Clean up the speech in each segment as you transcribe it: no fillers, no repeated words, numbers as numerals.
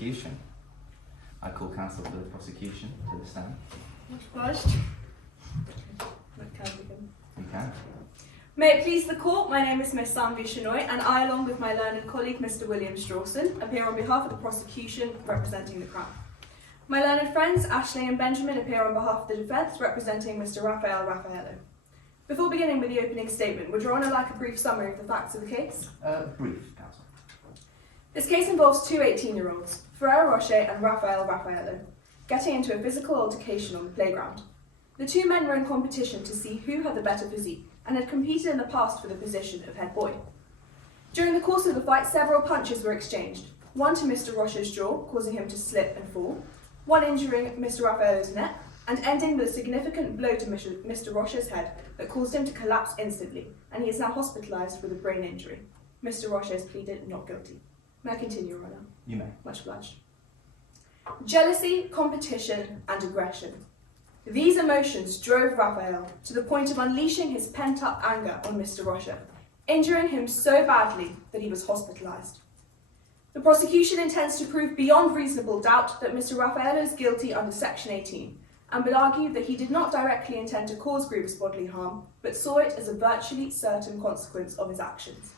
prosecution. I call counsel for the prosecution to the stand. Much obliged. You can. May it please the court, my name is Miss Saanvi Shenoy, and I, along with my learned colleague Mr. William Strawson, appear on behalf of the prosecution representing the Crown. My learned friends Ashley and Benjamin appear on behalf of the defence representing Mr. Raphael Raffaello. Before beginning with the opening statement, would Your Honour like a brief summary of the facts of the case? Brief, counsel. This case involves two 18-year-olds, Ferrero Rocher and Raphael Raffaello, getting into a physical altercation on the playground. The two men were in competition to see who had the better physique and had competed in the past for the position of head boy. During the course of the fight, several punches were exchanged, one to Mr. Rocher's jaw, causing him to slip and fall, one injuring Mr. Raffaello's neck, and ending with a significant blow to Mr. Rocher's head that caused him to collapse instantly, and he is now hospitalised with a brain injury. Mr. Rocher has pleaded not guilty. May I continue, Your Honour? You may. Much obliged. Jealousy, competition, and aggression. These emotions drove Raphael to the point of unleashing his pent-up anger on Mr. Rocher, injuring him so badly that he was hospitalised. The prosecution intends to prove beyond reasonable doubt that Mr. Raffaello is guilty under Section 18, and will argue that he did not directly intend to cause grievous bodily harm, but saw it as a virtually certain consequence of his actions.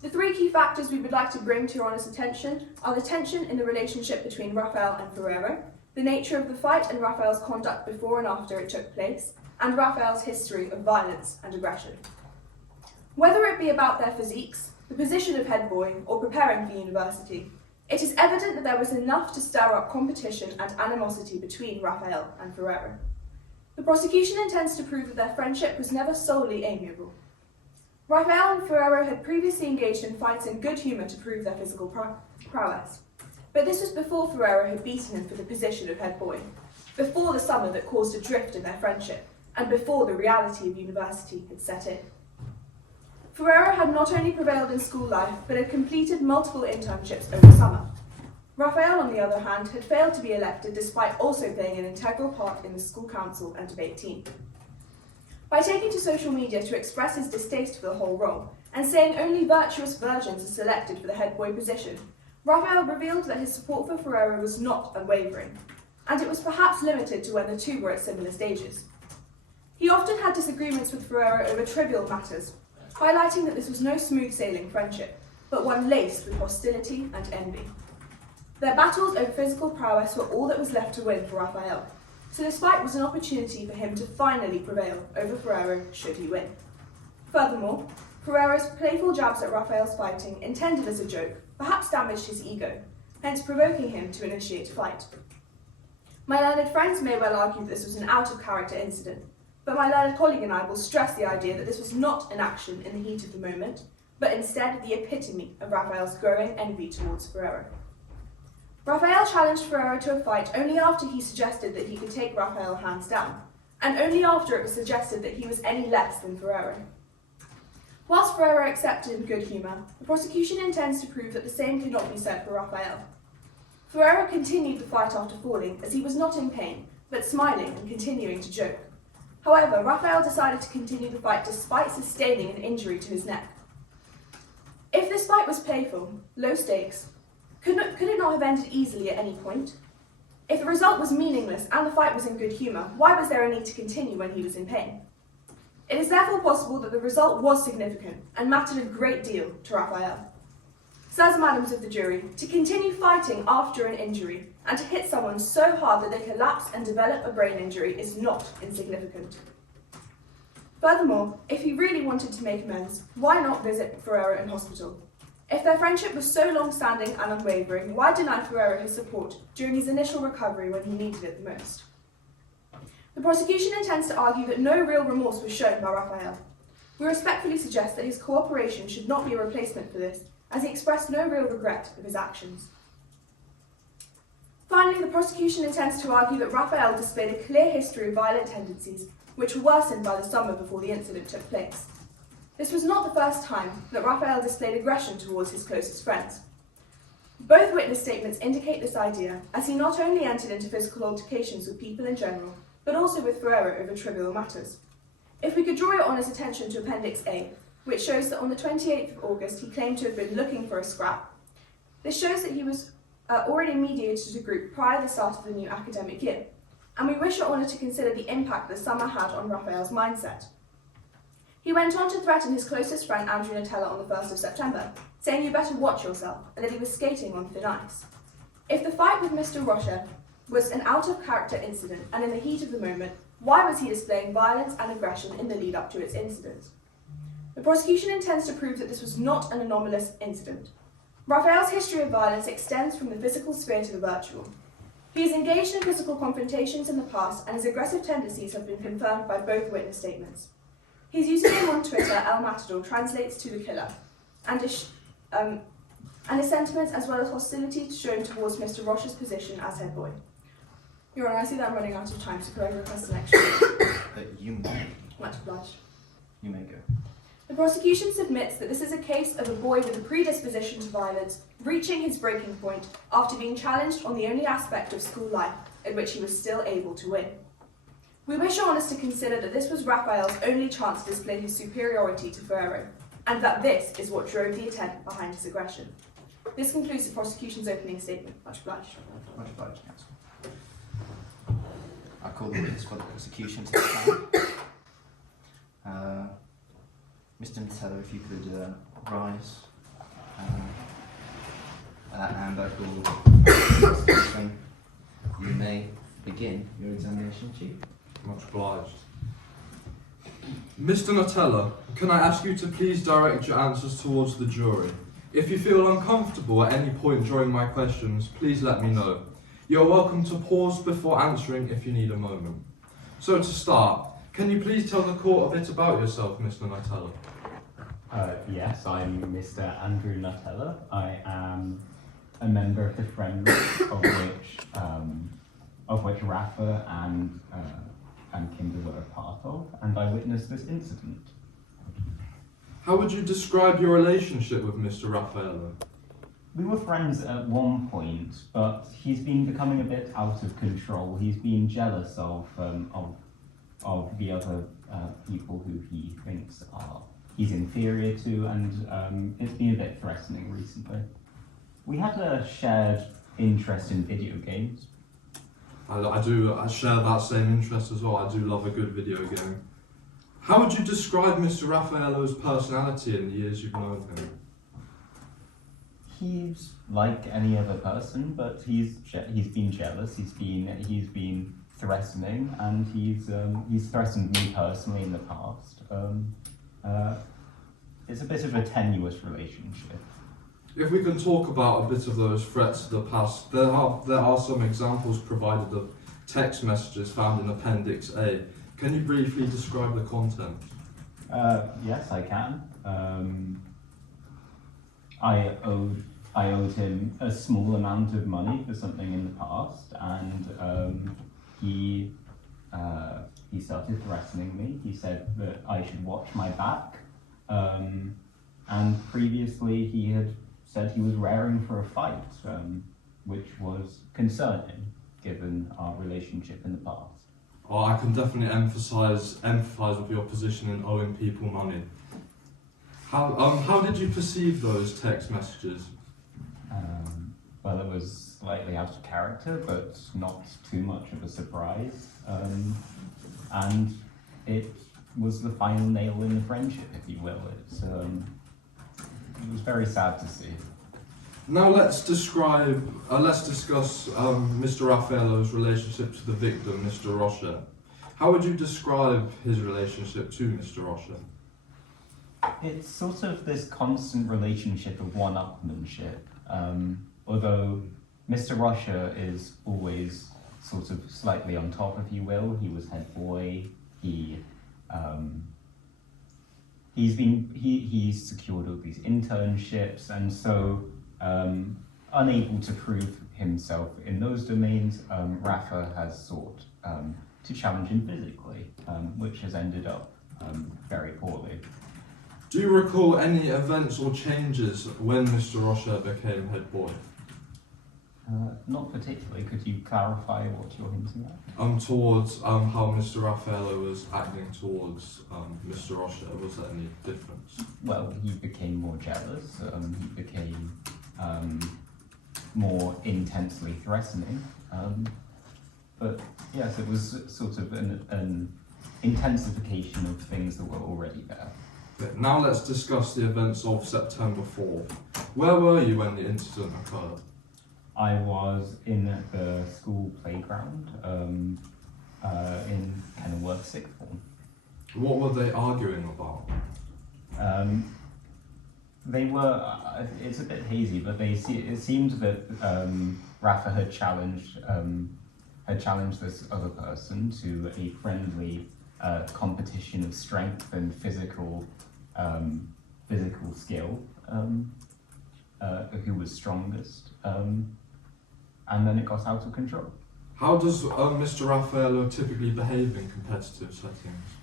The three key factors we would like to bring to Your Honour's attention are the tension in the relationship between Raphael and Ferrero, the nature of the fight and Raphael's conduct before and after it took place, and Raphael's history of violence and aggression. Whether it be about their physiques, the position of head boy, or preparing for university, it is evident that there was enough to stir up competition and animosity between Raphael and Ferrero. The prosecution intends to prove that their friendship was never solely amiable. Raphael and Ferrero had previously engaged in fights in good humour to prove their physical prowess. But this was before Ferrero had beaten him for the position of head boy, before the summer that caused a drift in their friendship, and before the reality of university had set in. Ferrero had not only prevailed in school life, but had completed multiple internships over summer. Raphael, on the other hand, had failed to be elected despite also playing an integral part in the school council and debate team. By taking to social media to express his distaste for the whole role, and saying only virtuous virgins are selected for the head boy position, Raphael revealed that his support for Ferrero was not unwavering, and it was perhaps limited to when the two were at similar stages. He often had disagreements with Ferrero over trivial matters, highlighting that this was no smooth-sailing friendship, but one laced with hostility and envy. Their battles over physical prowess were all that was left to win for Raphael, so this fight was an opportunity for him to finally prevail over Ferrero should he win. Furthermore, Ferrero's playful jabs at Raphael's fighting, intended as a joke, perhaps damaged his ego, hence provoking him to initiate a fight. My learned friends may well argue that this was an out-of-character incident, but my learned colleague and I will stress the idea that this was not an action in the heat of the moment, but instead the epitome of Raphael's growing envy towards Ferrero. Raphael challenged Ferrero to a fight only after he suggested that he could take Raphael hands down, and only after it was suggested that he was any less than Ferrero. Whilst Ferrero accepted in good humour, the prosecution intends to prove that the same could not be said for Raphael. Ferrero continued the fight after falling, as he was not in pain, but smiling and continuing to joke. However, Raphael decided to continue the fight despite sustaining an injury to his neck. If this fight was playful, low stakes, could it not have ended easily at any point? If the result was meaningless and the fight was in good humour, why was there a need to continue when he was in pain? It is therefore possible that the result was significant and mattered a great deal to Raphael. Sirs and madams of the jury, to continue fighting after an injury and to hit someone so hard that they collapse and develop a brain injury is not insignificant. Furthermore, if he really wanted to make amends, why not visit Ferrero in hospital? If their friendship was so long-standing and unwavering, why deny Ferrero his support during his initial recovery when he needed it the most? The prosecution intends to argue that no real remorse was shown by Raphael. We respectfully suggest that his cooperation should not be a replacement for this, as he expressed no real regret of his actions. Finally, the prosecution intends to argue that Raphael displayed a clear history of violent tendencies, which were worsened by the summer before the incident took place. This was not the first time that Raphael displayed aggression towards his closest friends. Both witness statements indicate this idea, as he not only entered into physical altercations with people in general, but also with Ferrero over trivial matters. If we could draw your Honour's attention to Appendix A, which shows that on the 28th of August he claimed to have been looking for a scrap. This shows that he was already mediated a group prior to the start of the new academic year, and we wish your honour to consider the impact the summer had on Raphael's mindset. He went on to threaten his closest friend Andrew Nutella on the 1st of September, saying you better watch yourself, and that he was skating on thin ice. If the fight with Mr. Rocha was an out-of-character incident and in the heat of the moment, why was he displaying violence and aggression in the lead-up to its incident? The prosecution intends to prove that this was not an anomalous incident. Raphael's history of violence extends from the physical sphere to the virtual. He has engaged in physical confrontations in the past, and his aggressive tendencies have been confirmed by both witness statements. His username on Twitter, El Matador, translates to the killer, and his sentiments as well as hostility shown towards Mr. Rocha's position as head boy. Your Honour, I see that I'm running out of time, so could I request an extra? You may. Much obliged. You may go. The prosecution submits that this is a case of a boy with a predisposition to violence reaching his breaking point after being challenged on the only aspect of school life in which he was still able to win. We wish your honours to consider that this was Raphael's only chance to display his superiority to Ferrero, and that this is what drove the intent behind his aggression. This concludes the prosecution's opening statement. Much obliged. Much obliged, counsel. I call the witness for the prosecution to the stand. Mr. Nutella, if you could rise. And I call the prosecution. You may begin your examination, Chief. Much obliged. Mr. Nutella, can I ask you to please direct your answers towards the jury? If you feel uncomfortable at any point during my questions, please let me know. You're welcome to pause before answering if you need a moment. So to start, can you please tell the court a bit about yourself, Mr. Nutella? Yes, I'm Mr. Andrew Nutella. I am a member of the friend group of which Rafa and Kimber were a part of, and I witnessed this incident. How would you describe your relationship with Mr. Raffaello? We were friends at one point, but he's been becoming a bit out of control. He's been jealous of the other people who he thinks he's inferior to, and it's been a bit threatening recently. We had a shared interest in video games. I share that same interest as well. I do love a good video game. How would you describe Mr. Raffaello's personality in the years you've known him? He's like any other person, but he's been jealous. He's been threatening, and he's threatened me personally in the past. It's a bit of a tenuous relationship. If we can talk about a bit of those threats to the past, there are some examples provided of text messages found in Appendix A. Can you briefly describe the content? Yes, I can. I owed him a small amount of money for something in the past, and he started threatening me. He said that I should watch my back, and previously he had said he was raring for a fight, which was concerning given our relationship in the past. Oh, I can definitely empathise with your position in owing people money. How did you perceive those text messages? Well, it was slightly out of character, but not too much of a surprise. And it was the final nail in the friendship, if you will. It was very sad to see. Now let's discuss Mr. Raffaello's relationship to the victim, Mr. Rocha. How would you describe his relationship to Mr. Rocha? It's sort of this constant relationship of one-upmanship. Although Mr. Rocha is always sort of slightly on top, if you will. He was head boy. He's secured all these internships, and so unable to prove himself in those domains, Rafa has sought to challenge him physically, which has ended up very poorly. Do you recall any events or changes when Mr. Rocha became head boy? Not particularly. Could you clarify what you're hinting at? Towards how Mr. Raffaello was acting towards Mr. Rocha. Was there any difference? Well, he became more jealous. more intensely threatening. But yes, it was sort of an intensification of things that were already there. Okay, now let's discuss the events of September 4th. Where were you when the incident occurred? I was in the school playground in Kenilworth Sixth Form. What were they arguing about? They were, it's a bit hazy, but it seemed that Rafa had challenged this other person to a friendly competition of strength and physical skill, who was strongest, and then it got out of control. How does Mr. Raffaello typically behave in competitive settings?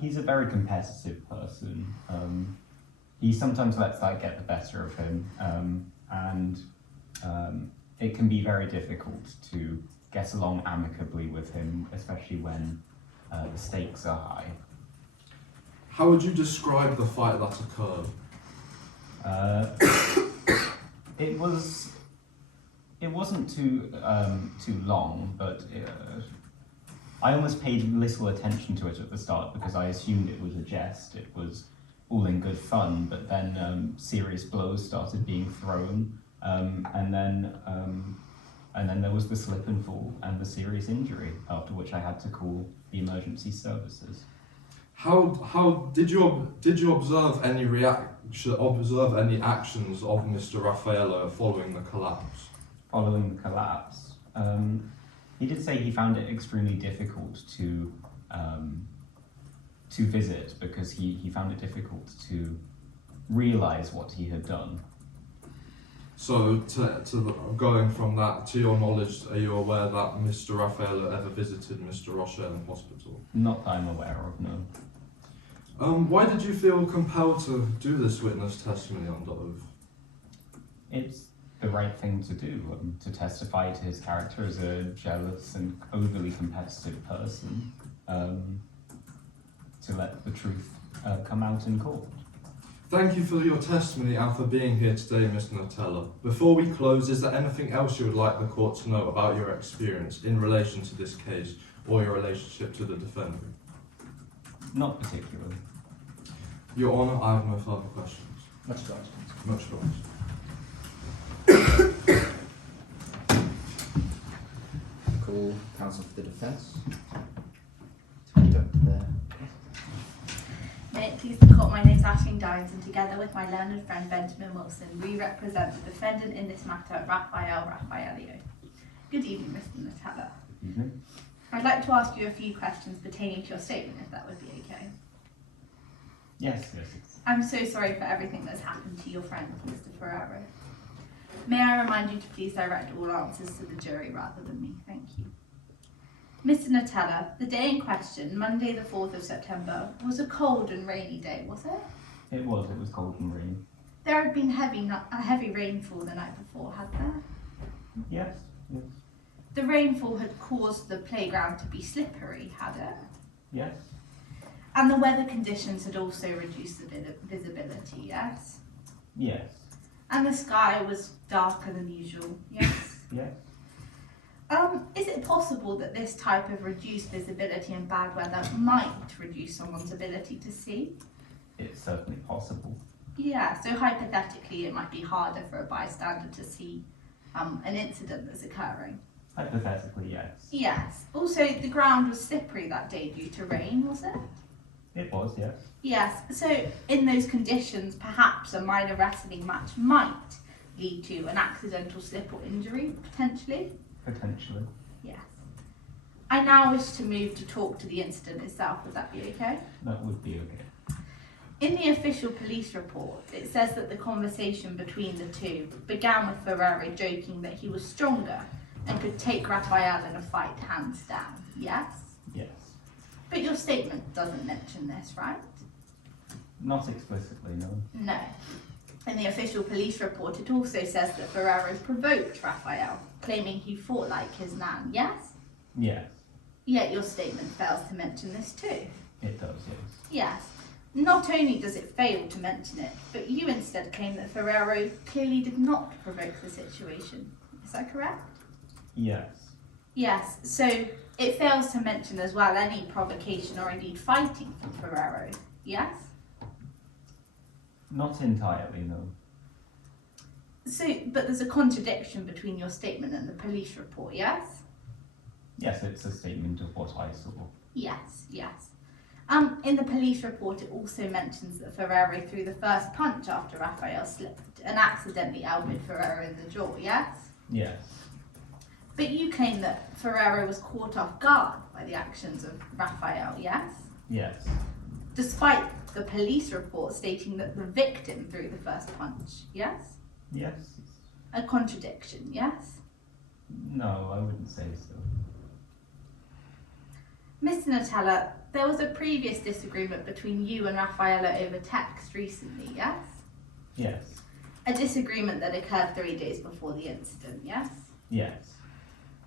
He's a very competitive person. He sometimes lets that get the better of him, and it can be very difficult to get along amicably with him, especially when the stakes are high. How would you describe the fight that occurred? It wasn't too long, but I almost paid little attention to it at the start because I assumed it was a jest. It was all in good fun, but then serious blows started being thrown, and then there was the slip and fall and the serious injury, after which I had to call the emergency services. How did you observe any actions of Mr. Raffaello following the collapse? Following the collapse, he did say he found it extremely difficult to visit because he found it difficult to realise what he had done. So, going from that, to your knowledge, are you aware that Mr. Raffaello ever visited Mr. Rocher in hospital? Not that I'm aware of, no. Why did you feel compelled to do this witness testimony under oath? It's the right thing to do, to testify to his character as a jealous and overly competitive person, to let the truth come out in court. Thank you for your testimony and for being here today, Mr. Nutella. Before we close, is there anything else you would like the court to know about your experience in relation to this case or your relationship to the defendant? Not particularly. Your Honour, I have no further questions. Much obliged. Much obliged. Call counsel for the defence. Conduct there. May it please the court, my name is Dynes, and together with my learned friend Benjamin Wilson, we represent the defendant in this matter, Raffaello. Good evening, Mr. Nutella. Good evening. I'd like to ask you a few questions pertaining to your statement, if that would be okay. Yes. I'm so sorry for everything that's happened to your friend, Mr. Ferraro. May I remind you to please direct all answers to the jury rather than me. Thank you. Mr. Nutella, the day in question, Monday the 4th of September, was a cold and rainy day, was it? It was cold and rainy. There had been a heavy rainfall the night before, had there? Yes. The rainfall had caused the playground to be slippery, had it? Yes. And the weather conditions had also reduced the visibility, yes? Yes. And the sky was darker than usual, yes? Yes. Is it possible that this type of reduced visibility and bad weather might reduce someone's ability to see? It's certainly possible. Yeah, so hypothetically it might be harder for a bystander to see an incident that's occurring. Hypothetically, yes. Yes. Also, the ground was slippery that day due to rain, was it? It was, yes. Yes. So, in those conditions, perhaps a minor wrestling match might lead to an accidental slip or injury, potentially? Potentially. Yes. I now wish to move to talk to the incident itself. Would that be okay? That would be okay. In the official police report, it says that the conversation between the two began with Ferrari joking that he was stronger and could take Raphael in a fight hands down. Yes? Yes. But your statement doesn't mention this, right? Not explicitly, no. No. In the official police report, it also says that Ferrari provoked Raphael, claiming he fought like his nan. Yes? Yes. Yet your statement fails to mention this too. It does, yes. Yes. Not only does it fail to mention it, but you instead claim that Ferrero clearly did not provoke the situation. Is that correct? Yes. Yes, so it fails to mention as well any provocation or indeed fighting from Ferrero. Yes? Not entirely, no. So, but there's a contradiction between your statement and the police report, yes? Yes, it's a statement of what I saw. Yes, yes. In the police report, it also mentions that Ferrero threw the first punch after Raphael slipped and accidentally elbowed Ferrero in the jaw, yes? Yes. But you claim that Ferrero was caught off guard by the actions of Raphael, yes? Yes. Despite the police report stating that the victim threw the first punch, yes? Yes. A contradiction, yes? No, I wouldn't say so. Mr. Nutella, there was a previous disagreement between you and Raffaella over text recently, yes? Yes. A disagreement that occurred 3 days before the incident, yes? Yes.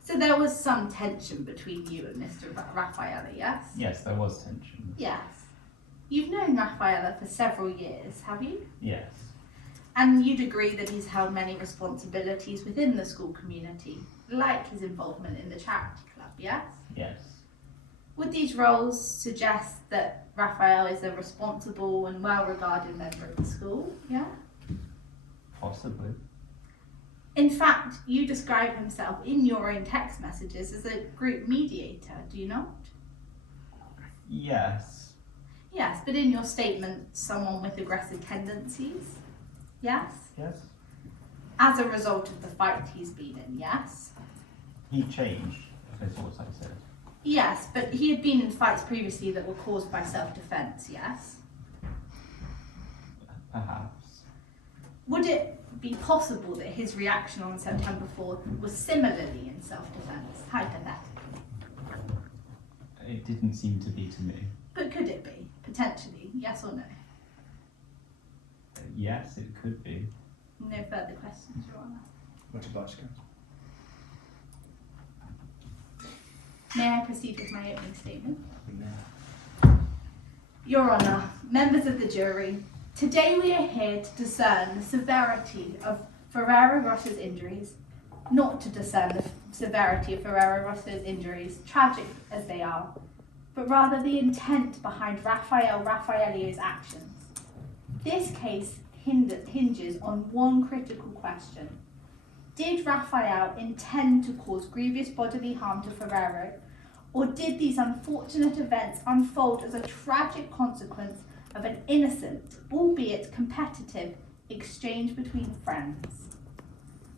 So there was some tension between you and Mr. Raffaella, yes? Yes, there was tension. Yes. You've known Raffaella for several years, have you? Yes. And you'd agree that he's held many responsibilities within the school community, like his involvement in the charity club, yes? Yes. Would these roles suggest that Raphael is a responsible and well-regarded member of the school, yeah? Possibly. In fact, you describe himself in your own text messages as a group mediator, do you not? Yes. Yes, but in your statement, someone with aggressive tendencies, yes? Yes. As a result of the fight he's been in, yes? He changed, is what I said. Yes, but he had been in fights previously that were caused by self-defence, yes? Perhaps. Would it be possible that his reaction on September 4th was similarly in self-defence, hypothetically? It didn't seem to be to me. But could it be, potentially, yes or no? Yes, it could be. No further questions, Your Honour. Much obliged, Counsel. May I proceed with my opening statement? No. Your Honour, members of the jury, today we are here to discern the severity of Ferrero Rocher's injuries, not to discern the severity of Ferrero Rocher's injuries, tragic as they are, but rather the intent behind Raphael Raffaellio's actions. This case hinges on one critical question. Did Raphael intend to cause grievous bodily harm to Ferrero, or did these unfortunate events unfold as a tragic consequence of an innocent, albeit competitive, exchange between friends?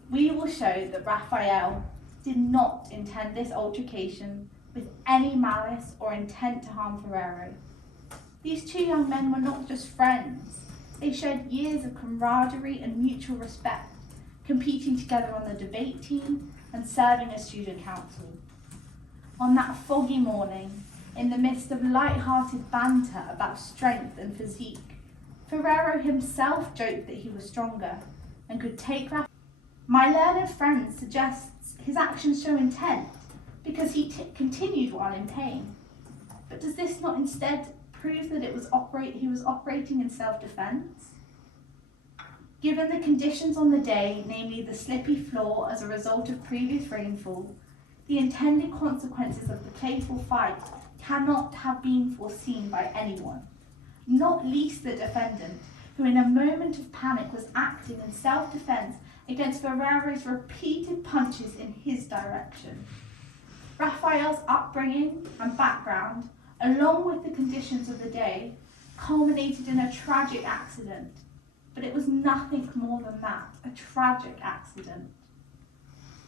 We will show that Raphael did not intend this altercation with any malice or intent to harm Ferrero. These two young men were not just friends. They shared years of camaraderie and mutual respect, competing together on the debate team and serving as student council. On that foggy morning, in the midst of light-hearted banter about strength and physique, Ferrero himself joked that he was stronger and could take Raphael. My learned friend suggests his actions show intent because he continued while in pain. But does this not instead prove that he was operating in self-defense? Given the conditions on the day, namely the slippy floor as a result of previous rainfall, the intended consequences of the playful fight cannot have been foreseen by anyone, not least the defendant, who in a moment of panic was acting in self-defense against Ferrero's repeated punches in his direction. Raphael's upbringing and background, along with the conditions of the day, culminated in a tragic accident. But it was nothing more than that, a tragic accident.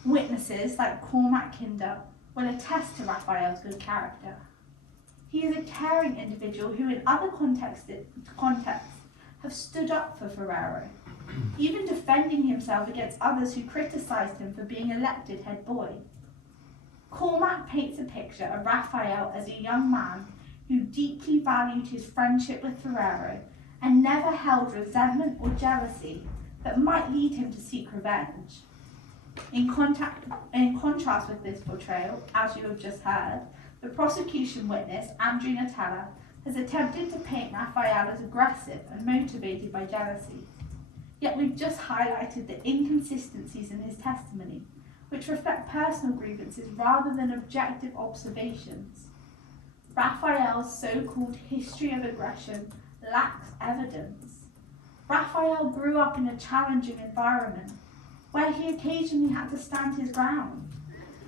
Witnesses like Cormac Kinder will attest to Raphael's good character. He is a caring individual who in other contexts have stood up for Ferrero, even defending himself against others who criticised him for being elected head boy. Cormac paints a picture of Raphael as a young man who deeply valued his friendship with Ferrero and never held resentment or jealousy that might lead him to seek revenge. In contrast with this portrayal, as you have just heard, the prosecution witness, Andrew Nutella, has attempted to paint Raphael as aggressive and motivated by jealousy. Yet we've just highlighted the inconsistencies in his testimony, which reflect personal grievances rather than objective observations. Raphael's so-called history of aggression lacks evidence. Raphael grew up in a challenging environment where he occasionally had to stand his ground,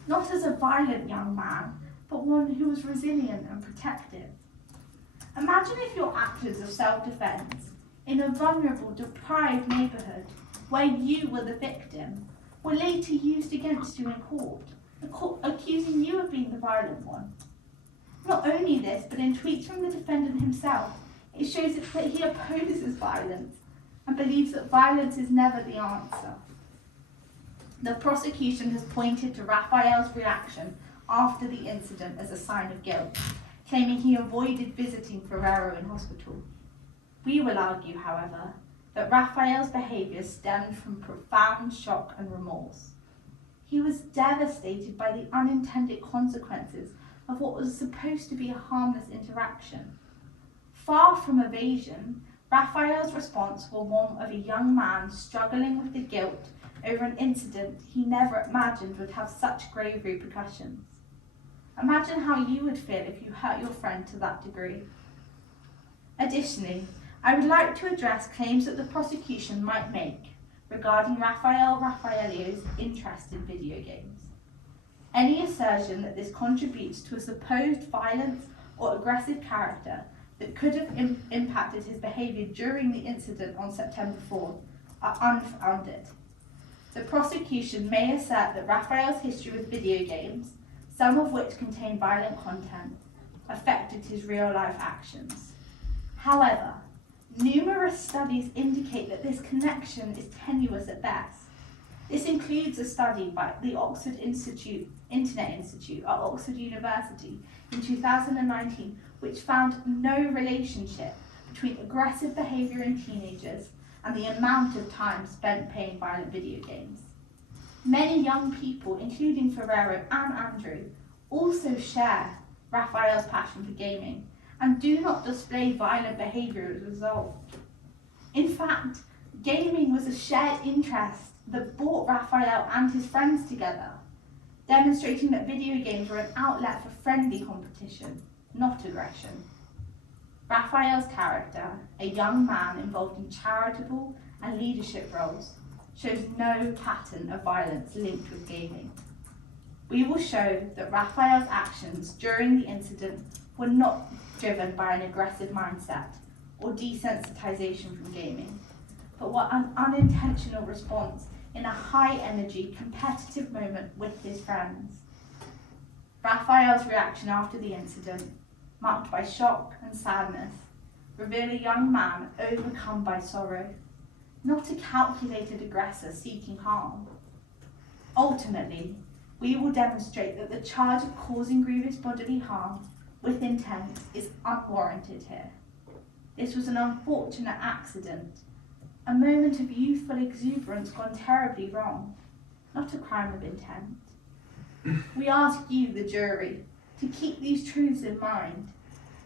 not as a violent young man, but one who was resilient and protective. Imagine if your actions of self-defense in a vulnerable, deprived neighborhood where you were the victim were later used against you in court, accusing you of being the violent one. Not only this, but in tweets from the defendant himself, it shows that he opposes violence and believes that violence is never the answer. The prosecution has pointed to Raphael's reaction after the incident as a sign of guilt, claiming he avoided visiting Ferrero in hospital. We will argue, however, that Raphael's behaviour stemmed from profound shock and remorse. He was devastated by the unintended consequences of what was supposed to be a harmless interaction. Far from evasion, Raphael's response was one of a young man struggling with the guilt over an incident he never imagined would have such grave repercussions. Imagine how you would feel if you hurt your friend to that degree. Additionally, I would like to address claims that the prosecution might make regarding Raphael Raffaello's interest in video games. Any assertion that this contributes to a supposed violent or aggressive character that could have impacted his behaviour during the incident on September 4th are unfounded. The prosecution may assert that Raphael's history with video games, some of which contain violent content, affected his real-life actions. However, numerous studies indicate that this connection is tenuous at best. This includes a study by the Internet Institute at Oxford University in 2019, which found no relationship between aggressive behaviour in teenagers and the amount of time spent playing violent video games. Many young people, including Ferrero and Andrew, also share Raphael's passion for gaming and do not display violent behaviour as a result. In fact, gaming was a shared interest that brought Raphael and his friends together, demonstrating that video games were an outlet for friendly competition, not aggression. Raphael's character, a young man involved in charitable and leadership roles, shows no pattern of violence linked with gaming. We will show that Raphael's actions during the incident were not driven by an aggressive mindset or desensitization from gaming, but were an unintentional response in a high-energy, competitive moment with his friends. Raphael's reaction after the incident, marked by shock and sadness, reveal a young man overcome by sorrow, not a calculated aggressor seeking harm. Ultimately, we will demonstrate that the charge of causing grievous bodily harm with intent is unwarranted here. This was an unfortunate accident, a moment of youthful exuberance gone terribly wrong, not a crime of intent. We ask you, the jury, to keep these truths in mind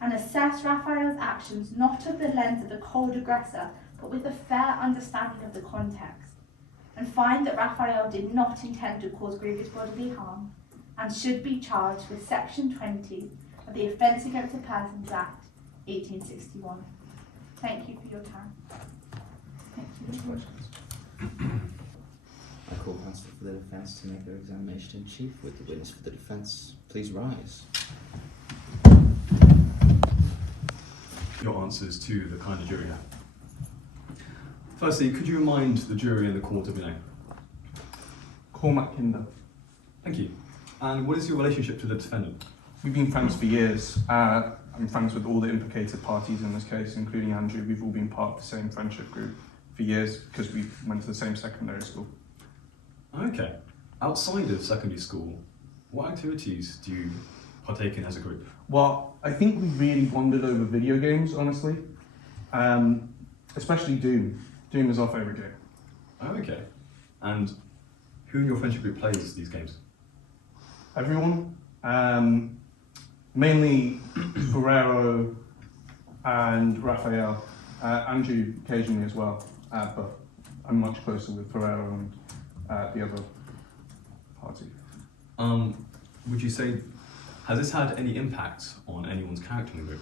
and assess Raphael's actions not of the lens of a cold aggressor, but with a fair understanding of the context, and find that Raphael did not intend to cause grievous bodily harm and should be charged with Section 20 of the Offence Against a Persons Act 1861. Thank you for your time. Thank you. Any questions? I call counsel for the defence to make their examination in chief. With the witness for the defence, please rise. Your answers to the kind of jury have. Firstly, could you remind the jury and the court of your name? Cormac Kinder. Thank you. And what is your relationship to the defendant? We've been friends for years. I'm friends with all the implicated parties in this case, including Andrew. We've all been part of the same friendship group for years because we went to the same secondary school. Okay. Outside of secondary school, what activities do you partake in as a group? Well, I think we really bonded over video games, honestly. Especially Doom. Doom is our favourite game. Okay. And who in your friendship group plays these games? Everyone. Mainly Ferrero, and Raphael, Andrew occasionally as well, but I'm much closer with Ferrero and the other party. Would you say, has this had any impact on anyone's character in the group?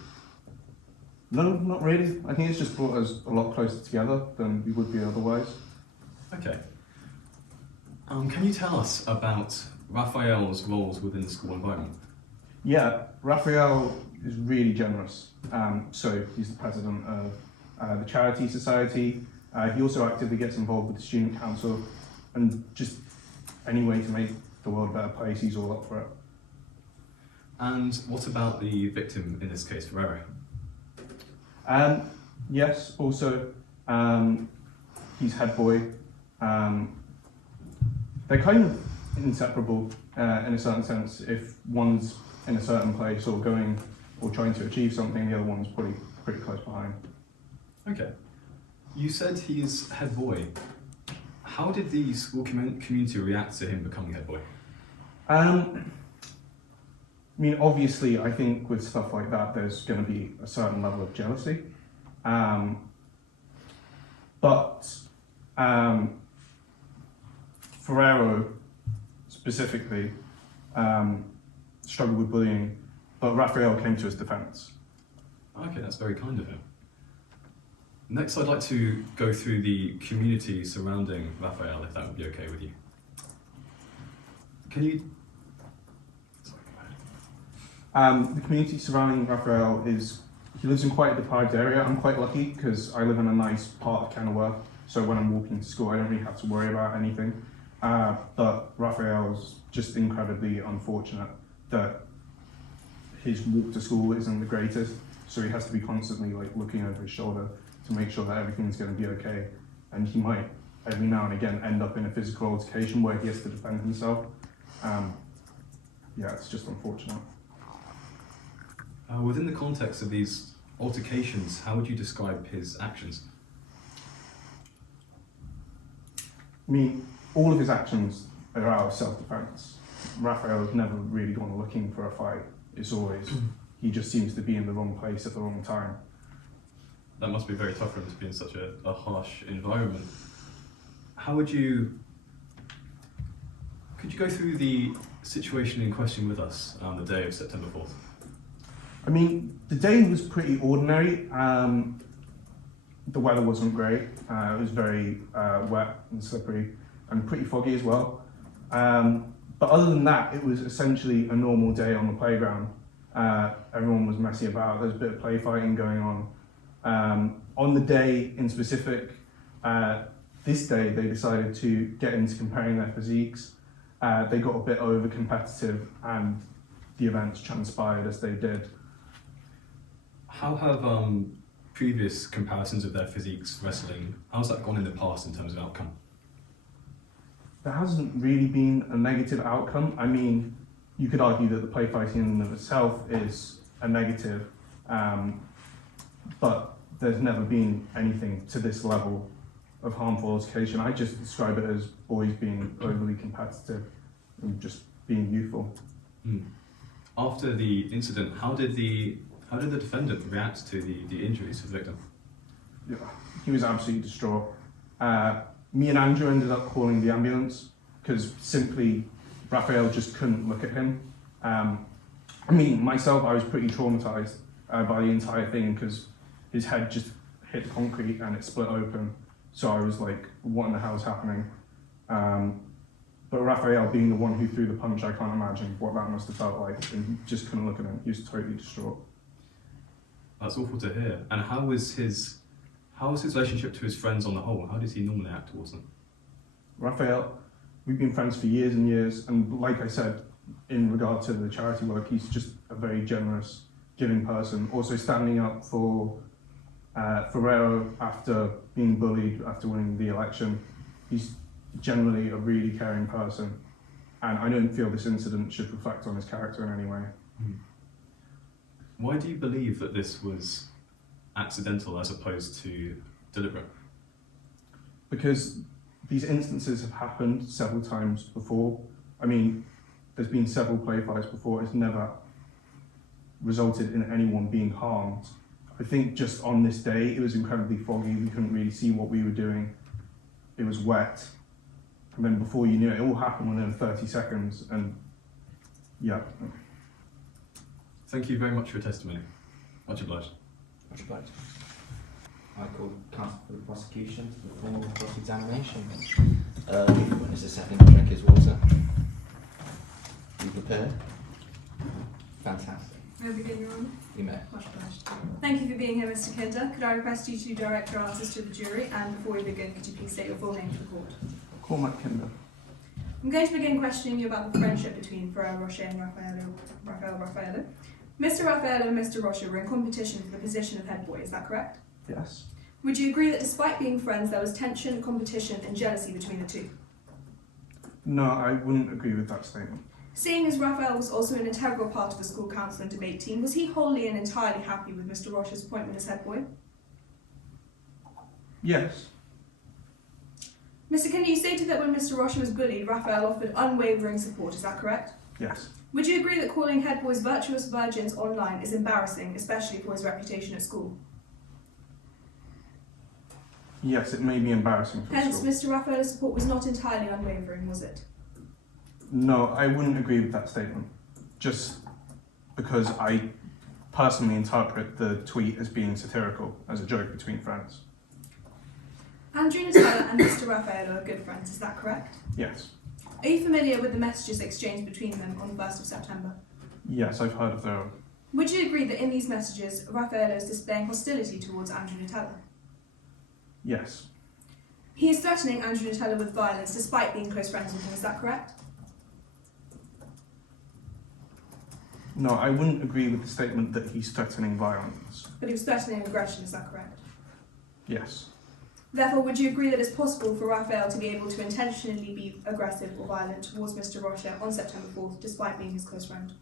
No, not really. I think it's just brought us a lot closer together than we would be otherwise. Okay. Can you tell us about Raphael's roles within the school environment? Yeah, Raphael is really generous. So he's the president of the Charity Society. He also actively gets involved with the student council, and just any way to make the world a better place, he's all up for it. And what about the victim in this case, Ferrero? Yes, also, he's head boy. They're kind of inseparable in a certain sense. If one's in a certain place or going or trying to achieve something, the other one's pretty close behind. Okay. You said he's head boy. How did the school community react to him becoming head boy? I mean, obviously, I think with stuff like that, there's going to be a certain level of jealousy. But Ferrero specifically struggled with bullying, but Raphael came to his defense. Okay, that's very kind of him. Next, I'd like to go through the community surrounding Raphael, if that would be okay with you. Can you... Sorry, go ahead. The community surrounding Raphael he lives in quite a deprived area. I'm quite lucky because I live in a nice part of Kenilworth, so when I'm walking to school I don't really have to worry about anything. But Raphael's just incredibly unfortunate that his walk to school isn't the greatest, so he has to be constantly looking over his shoulder to make sure that everything's going to be okay, and he might every now and again end up in a physical altercation where he has to defend himself. Yeah, it's just unfortunate. Within the context of these altercations, how would you describe his actions? I mean, all of his actions are out of self-defense. Raphael's never really gone looking for a fight. It's always, he just seems to be in the wrong place at the wrong time. That must be very tough for him to be in such a harsh environment. How would you... Could you go through the situation in question with us on the day of September 4th? I mean, the day was pretty ordinary. The weather wasn't great. It was very wet and slippery and pretty foggy as well. But other than that, it was essentially a normal day on the playground. Everyone was messy about. There was a bit of play fighting going on. On the day in specific, this day they decided to get into comparing their physiques. They got a bit over competitive and the events transpired as they did. How have previous comparisons of their physiques wrestling, how's that gone in the past in terms of outcome? There hasn't really been a negative outcome. I mean, you could argue that the play fighting in and of itself is a negative, but there's never been anything to this level of harmful altercation. I just describe it as boys being overly competitive and just being youthful. After the incident, how did the defendant react to the injuries to the victim? Yeah, he was absolutely distraught. Me and Andrew ended up calling the ambulance because simply Raphael just couldn't look at him. I mean, myself, I was pretty traumatized by the entire thing because his head just hit the concrete and it split open. So I was like, what in the hell is happening? But Raphael, being the one who threw the punch, I can't imagine what that must have felt like. And he just couldn't look at him. He was totally distraught. That's awful to hear. And how was his relationship to his friends on the whole? How does he normally act towards them? Raphael, we've been friends for years and years, and like I said, in regard to the charity work, he's just a very generous, giving person. Also standing up for Ferrero after being bullied, after winning the election. He's generally a really caring person, and I don't feel this incident should reflect on his character in any way. Why do you believe that this was accidental as opposed to deliberate? Because these instances have happened several times before. I mean, there's been several play fights before. It's never resulted in anyone being harmed. I think just on this day, it was incredibly foggy. We couldn't really see what we were doing. It was wet. And then before you knew it, it all happened within 30 seconds. And yeah. Thank you very much for your testimony. Much obliged. Much obliged. I call counsel for the prosecution to the formal cross-examination. Witness is having to drink his water. You prepared? Fantastic. May I begin, Your Honour? You may. Much obliged. Thank you for being here, Mr. Kinder. Could I request you to direct your answers to the jury? And before we begin, could you please state your full name to the court? Cormac Kinder. I'm going to begin questioning you about the friendship between Ferrer Rocher and Raffaello. Mr. Raffaello and Mr. Rocher were in competition for the position of head boy, is that correct? Yes. Would you agree that despite being friends, there was tension, competition, and jealousy between the two? No, I wouldn't agree with that statement. Seeing as Raphael was also an integral part of the school council and debate team, was he wholly and entirely happy with Mr. Rocher's appointment as head boy? Yes. Mr. Kinder, you stated that when Mr. Rocher was bullied, Raphael offered unwavering support, is that correct? Yes. Would you agree that calling head boys virtuous virgins online is embarrassing, especially for his reputation at school? Yes, it may be embarrassing for Hence, school. Mr. Raphael's support was not entirely unwavering, was it? No, I wouldn't agree with that statement. Just because I personally interpret the tweet as being satirical, as a joke between friends. Andrew Nutella and Mr. Raphael are good friends, is that correct? Yes. Are you familiar with the messages exchanged between them on the 1st of September? Yes, I've heard of their... Would you agree that in these messages, Raphael is displaying hostility towards Andrew Nutella? Yes. He is threatening Andrew Nutella with violence despite being close friends with him, is that correct? No, I wouldn't agree with the statement that he's threatening violence. But he was threatening aggression, is that correct? Yes. Therefore, would you agree that it's possible for Raphael to be able to intentionally be aggressive or violent towards Mr. Rocher on September 4th, despite being his close friend?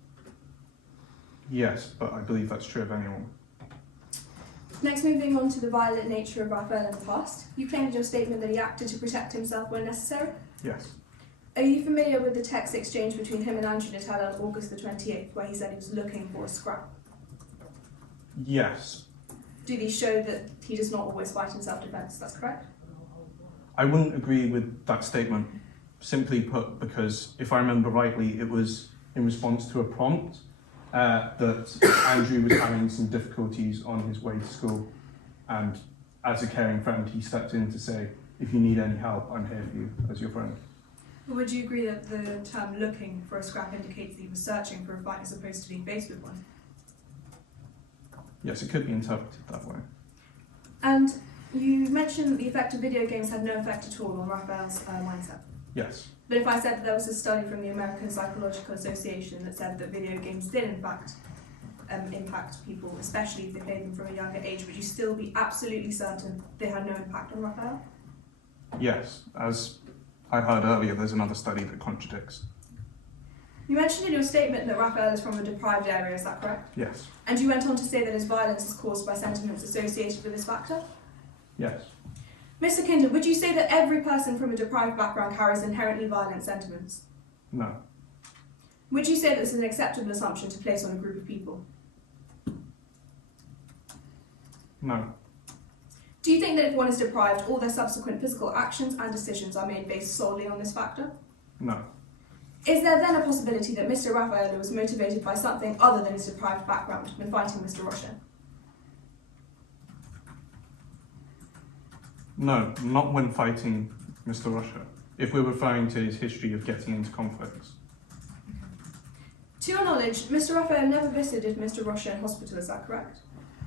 Yes, but I believe that's true of anyone. Next, moving on to the violent nature of Raphael in the past. You claimed in your statement that he acted to protect himself when necessary. Yes. Are you familiar with the text exchange between him and Andrew Nutella on August the 28th, where he said he was looking for a scrap? Yes. Do these show that he does not always fight in self-defence? That's correct? I wouldn't agree with that statement, simply put, because if I remember rightly, it was in response to a prompt that Andrew was having some difficulties on his way to school, and as a caring friend, he stepped in to say, if you need any help, I'm here for you as your friend. Would you agree that the term looking for a scrap indicates that he was searching for a fight as opposed to being faced with one? Yes, it could be interpreted that way. And you mentioned that the effect of video games had no effect at all on Raphael's mindset. Yes. But if I said that there was a study from the American Psychological Association that said that video games did in fact impact people, especially if they played them from a younger age, would you still be absolutely certain they had no impact on Raphael? Yes, as I heard earlier, there's another study that contradicts. You mentioned in your statement that Raphael is from a deprived area, is that correct? Yes. And you went on to say that his violence is caused by sentiments associated with this factor? Yes. Mr. Kinder, would you say that every person from a deprived background carries inherently violent sentiments? No. Would you say that this is an acceptable assumption to place on a group of people? No. Do you think that if one is deprived, all their subsequent physical actions and decisions are made based solely on this factor? No. Is there then a possibility that Mr. Raphael was motivated by something other than his deprived background when fighting Mr. Rocher? No, not when fighting Mr. Rocher. If we're referring to his history of getting into conflicts. To your knowledge, Mr. Raphael never visited Mr. Rocher in hospital, is that correct?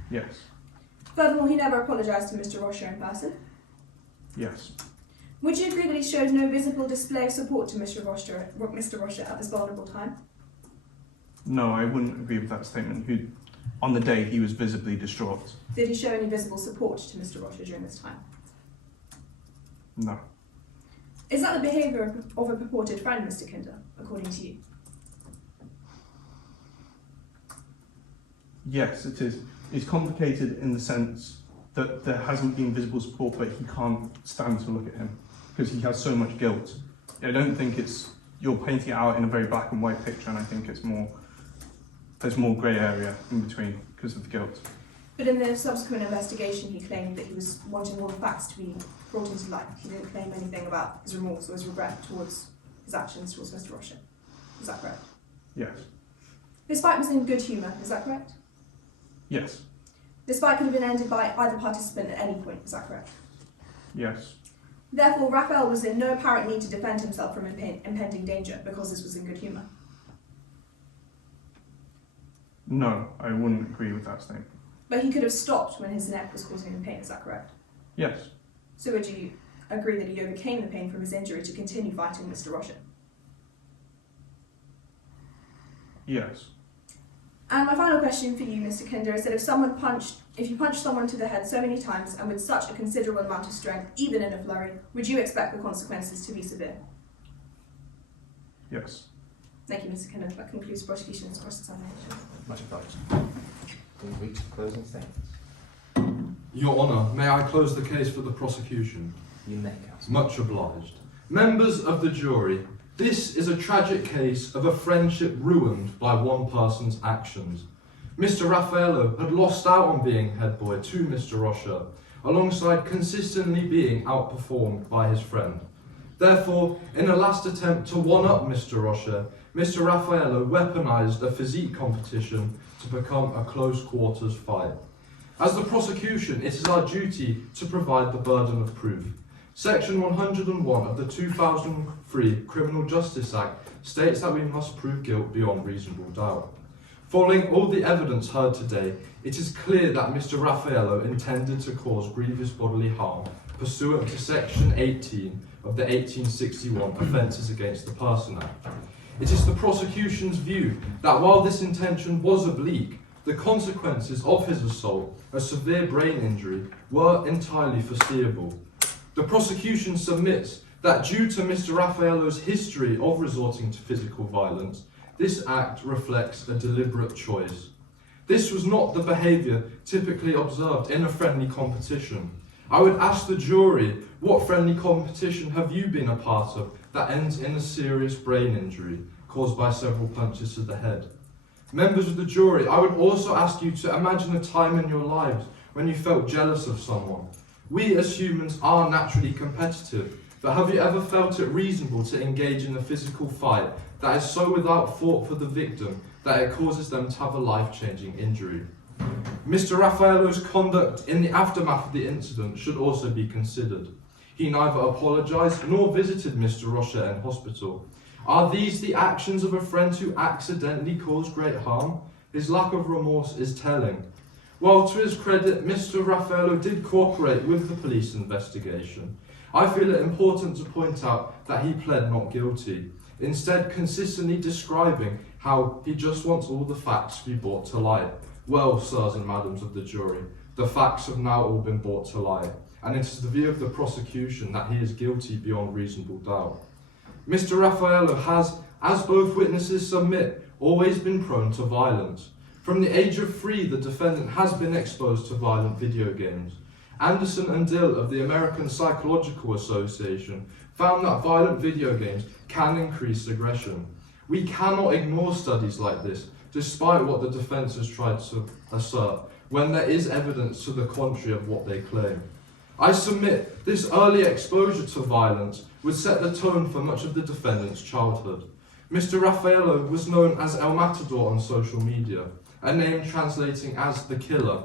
Yes. Furthermore, he never apologised to Mr. Rocher in person. Yes. Would you agree that he showed no visible display of support to Mr. Rocher at this vulnerable time? No, I wouldn't agree with that statement. On the day, he was visibly distraught. Did he show any visible support to Mr. Rocher during this time? No. Is that the behaviour of a purported friend, Mr. Kinder, according to you? Yes, it is. It's complicated in the sense that there hasn't been visible support, but he can't stand to look at him because he has so much guilt. I don't think you're painting it out in a very black and white picture, and I think there's more grey area in between because of the guilt. But in the subsequent investigation, he claimed that he was wanting all the facts to be brought into light. He didn't claim anything about his remorse or his regret towards his actions towards Mr. Rocha. Is that correct? Yes. This fight was in good humour, is that correct? Yes. This fight could have been ended by either participant at any point, is that correct? Yes. Therefore, Raphael was in no apparent need to defend himself from impending danger because this was in good humour. No, I wouldn't agree with that statement. But he could have stopped when his neck was causing him pain, is that correct? Yes. So would you agree that he overcame the pain from his injury to continue fighting Mr. Rocha? Yes. And my final question for you, Mr. Kinder, is that if you punched someone to the head so many times and with such a considerable amount of strength, even in a flurry, would you expect the consequences to be severe? Yes. Thank you, Mr. Kinder. That concludes prosecution's cross-examination. Much obliged. We've reached closing statements. Your Honour, may I close the case for the prosecution? You may, counsel. Much obliged. Members of the jury, this is a tragic case of a friendship ruined by one person's actions. Mr. Raffaello had lost out on being head boy to Mr. Rocha, alongside consistently being outperformed by his friend. Therefore, in a last attempt to one-up Mr. Rocha, Mr. Raffaello weaponised a physique competition to become a close-quarters fight. As the prosecution, it is our duty to provide the burden of proof. Section 101 of the 2003 Criminal Justice Act states that we must prove guilt beyond reasonable doubt. Following all the evidence heard today, it is clear that Mr. Raffaello intended to cause grievous bodily harm pursuant to Section 18 of the 1861 Offences Against the Person Act. It is the prosecution's view that while this intention was oblique, the consequences of his assault, a severe brain injury, were entirely foreseeable. The prosecution submits that due to Mr. Raffaello's history of resorting to physical violence, this act reflects a deliberate choice. This was not the behaviour typically observed in a friendly competition. I would ask the jury, what friendly competition have you been a part of that ends in a serious brain injury caused by several punches to the head? Members of the jury, I would also ask you to imagine a time in your lives when you felt jealous of someone. We as humans are naturally competitive, but have you ever felt it reasonable to engage in a physical fight that is so without thought for the victim that it causes them to have a life-changing injury? Mr. Raffaello's conduct in the aftermath of the incident should also be considered. He neither apologised nor visited Mr. Rocha in hospital. Are these the actions of a friend who accidentally caused great harm? His lack of remorse is telling. While to his credit, Mr. Raffaello did cooperate with the police investigation, I feel it important to point out that he pled not guilty, instead consistently describing how he just wants all the facts to be brought to light. Well, sirs and madams of the jury, the facts have now all been brought to light, and it is the view of the prosecution that he is guilty beyond reasonable doubt. Mr. Raffaello has, as both witnesses submit, always been prone to violence. From the age of 3, the defendant has been exposed to violent video games. Anderson and Dill of the American Psychological Association found that violent video games can increase aggression. We cannot ignore studies like this, despite what the defence has tried to assert, when there is evidence to the contrary of what they claim. I submit this early exposure to violence would set the tone for much of the defendant's childhood. Mr. Raffaello was known as El Matador on social media, a name translating as the killer.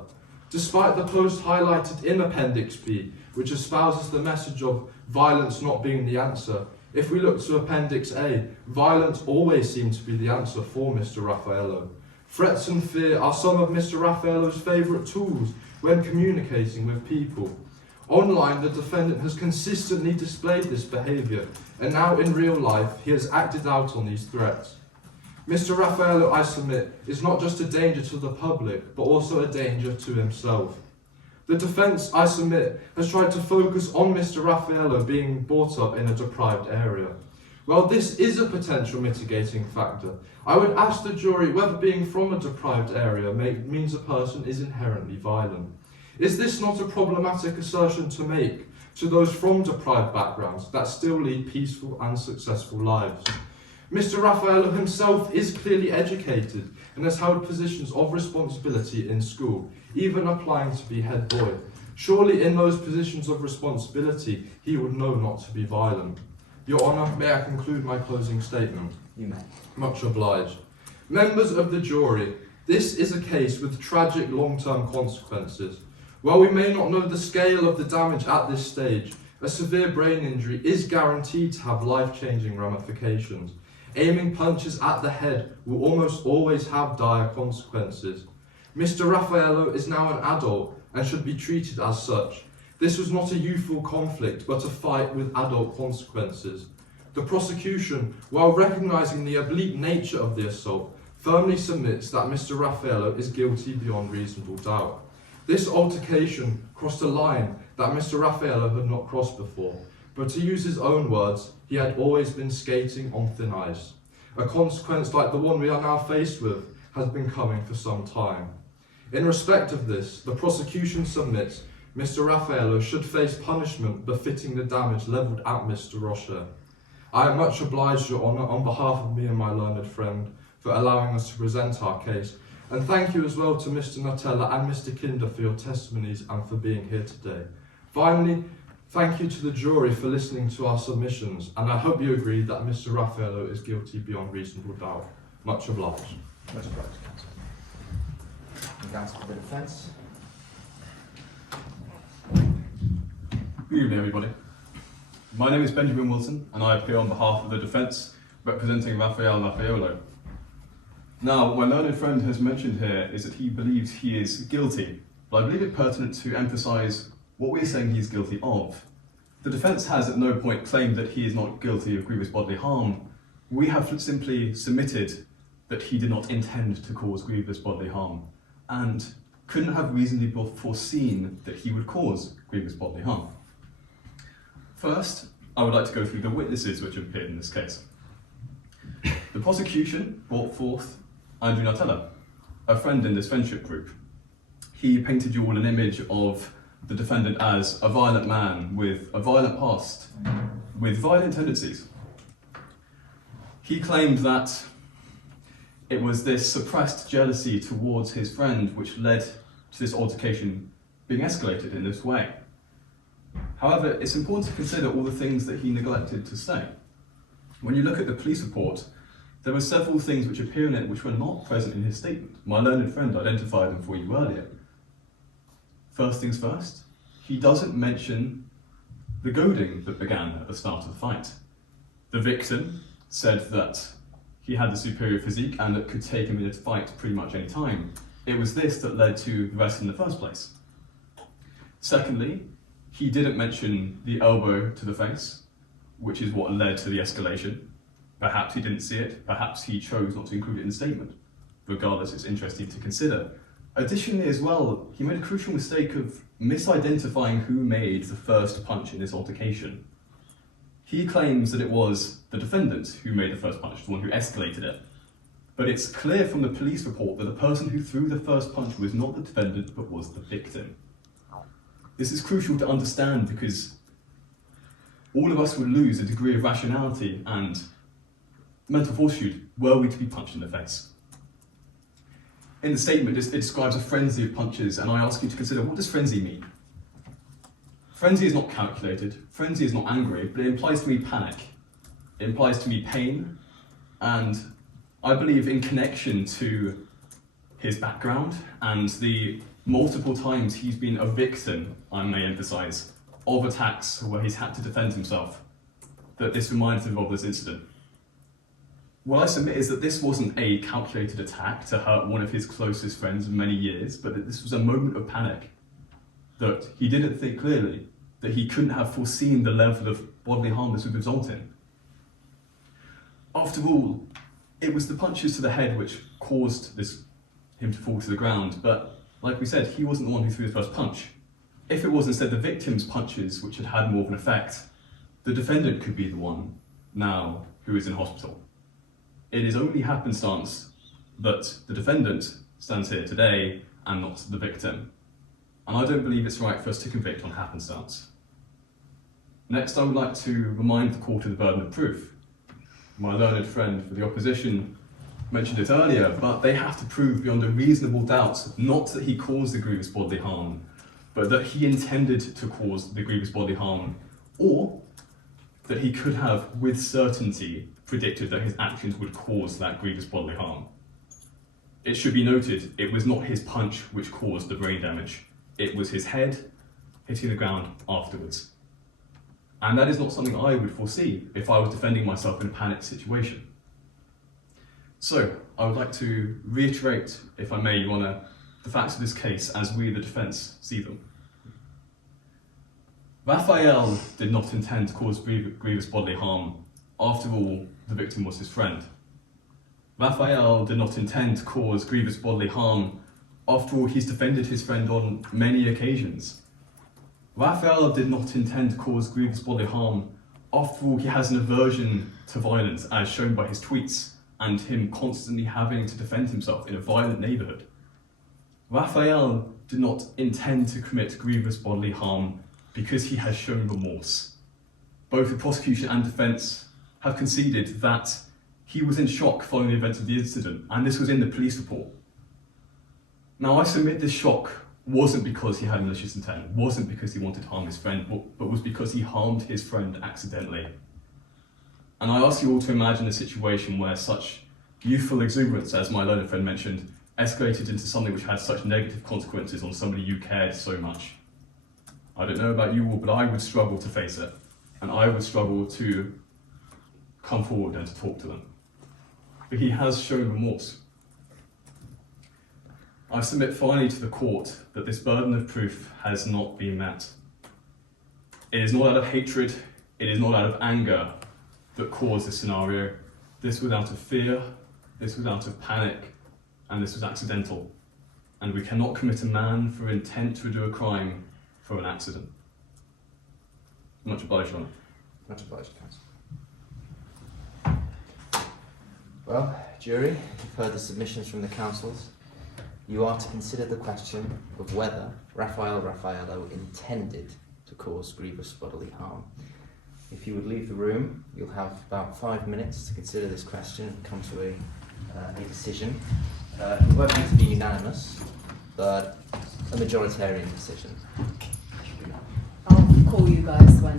Despite the post highlighted in Appendix B, which espouses the message of violence not being the answer, if we look to Appendix A, violence always seemed to be the answer for Mr. Raffaello. Threats and fear are some of Mr. Raffaello's favourite tools when communicating with people. Online, the defendant has consistently displayed this behaviour, and now in real life, he has acted out on these threats. Mr. Raffaello, I submit, is not just a danger to the public, but also a danger to himself. The defence, I submit, has tried to focus on Mr. Raffaello being brought up in a deprived area. While this is a potential mitigating factor, I would ask the jury whether being from a deprived area means a person is inherently violent. Is this not a problematic assertion to make to those from deprived backgrounds that still lead peaceful and successful lives? Mr. Raffaello himself is clearly educated and has held positions of responsibility in school, even applying to be head boy. Surely in those positions of responsibility, he would know not to be violent. Your Honour, may I conclude my closing statement? You may. Much obliged. Members of the jury, this is a case with tragic long-term consequences. While we may not know the scale of the damage at this stage, a severe brain injury is guaranteed to have life-changing ramifications. Aiming punches at the head will almost always have dire consequences. Mr. Raffaello is now an adult and should be treated as such. This was not a youthful conflict, but a fight with adult consequences. The prosecution, while recognising the oblique nature of the assault, firmly submits that Mr. Raffaello is guilty beyond reasonable doubt. This altercation crossed a line that Mr. Raffaello had not crossed before, but to use his own words, he had always been skating on thin ice. A consequence like the one we are now faced with has been coming for some time. In respect of this, the prosecution submits Mr. Raffaello should face punishment befitting the damage levelled at Mr. Rocher. I am much obliged, Your Honour, on behalf of me and my learned friend, for allowing us to present our case, and thank you as well to Mr. Nutella and Mr. Kinder for your testimonies and for being here today. Finally, thank you to the jury for listening to our submissions, and I hope you agree that Mr. Raffaello is guilty beyond reasonable doubt. Much obliged. Much obliged, counsel. And counsel for the defence. Good evening, everybody. My name is Benjamin Wilson, and I appear on behalf of the defence, representing Raphael Raffaello. Now, what my learned friend has mentioned here is that he believes he is guilty, but I believe it pertinent to emphasise what we're saying he is guilty of. The defence has at no point claimed that he is not guilty of grievous bodily harm. We have simply submitted that he did not intend to cause grievous bodily harm, and couldn't have reasonably foreseen that he would cause grievous bodily harm. First, I would like to go through the witnesses which have appeared in this case. The prosecution brought forth Andrew Nutella, a friend in this friendship group. He painted you all an image of the defendant as a violent man with a violent past, with violent tendencies. He claimed that it was this suppressed jealousy towards his friend which led to this altercation being escalated in this way. However, it's important to consider all the things that he neglected to say. When you look at the police report, there were several things which appear in it which were not present in his statement. My learned friend identified them for you earlier. First things first, he doesn't mention the goading that began at the start of the fight. The victim said that he had the superior physique and that could take him in a fight pretty much any time. It was this that led to the rest in the first place. Secondly, he didn't mention the elbow to the face, which is what led to the escalation. Perhaps he didn't see it, perhaps he chose not to include it in the statement. Regardless, it's interesting to consider. Additionally as well, he made a crucial mistake of misidentifying who made the first punch in this altercation. He claims that it was the defendant who made the first punch, the one who escalated it. But it's clear from the police report that the person who threw the first punch was not the defendant, but was the victim. This is crucial to understand because all of us would lose a degree of rationality and mental fortitude were we to be punched in the face. In the statement, it describes a frenzy of punches, and I ask you to consider, what does frenzy mean? Frenzy is not calculated, frenzy is not angry, but it implies to me panic. It implies to me pain, and I believe in connection to his background and the multiple times he's been a victim, I may emphasise, of attacks where he's had to defend himself, that this reminds him of this incident. What I submit is that this wasn't a calculated attack to hurt one of his closest friends in many years, but that this was a moment of panic, that he didn't think clearly, that he couldn't have foreseen the level of bodily harm this would result in. After all, it was the punches to the head which caused him to fall to the ground, but like we said, he wasn't the one who threw the first punch. If it was instead the victim's punches which had had more of an effect, the defendant could be the one now who is in hospital. It is only happenstance that the defendant stands here today and not the victim. And I don't believe it's right for us to convict on happenstance. Next, I would like to remind the court of the burden of proof. My learned friend for the opposition mentioned it earlier, but they have to prove beyond a reasonable doubt not that he caused the grievous bodily harm, but that he intended to cause the grievous bodily harm, or that he could have, with certainty, predicted that his actions would cause that grievous bodily harm. It should be noted, it was not his punch which caused the brain damage. It was his head hitting the ground afterwards. And that is not something I would foresee if I was defending myself in a panicked situation. So, I would like to reiterate, if I may, Your Honour, the facts of this case as we, the defence, see them. Raphael did not intend to cause grievous bodily harm. After all, the victim was his friend. Raphael did not intend to cause grievous bodily harm. After all, he's defended his friend on many occasions. Raphael did not intend to cause grievous bodily harm. After all, he has an aversion to violence, as shown by his tweets, and him constantly having to defend himself in a violent neighbourhood. Raphael did not intend to commit grievous bodily harm because he has shown remorse. Both the prosecution and defence have conceded that he was in shock following the events of the incident, and this was in the police report. Now, I submit this shock wasn't because he had malicious intent, wasn't because he wanted to harm his friend, but was because he harmed his friend accidentally. And I ask you all to imagine a situation where such youthful exuberance, as my learned friend mentioned, escalated into something which had such negative consequences on somebody you cared so much. I don't know about you all, but I would struggle to face it, and I would struggle to come forward and to talk to them. But he has shown remorse. I submit finally to the court that this burden of proof has not been met. It is not out of hatred, it is not out of anger that caused this scenario. This was out of fear, this was out of panic, and this was accidental. And we cannot commit a man for intent to do a crime for an accident. Much obliged, Your Honour. Much obliged, counsel. Well, jury, you've heard the submissions from the counsels. You are to consider the question of whether Raphael Raffaello intended to cause grievous bodily harm. If you would leave the room, you'll have about 5 minutes to consider this question and come to a decision. It won't need to be unanimous, but a majoritarian decision. I'll call you guys when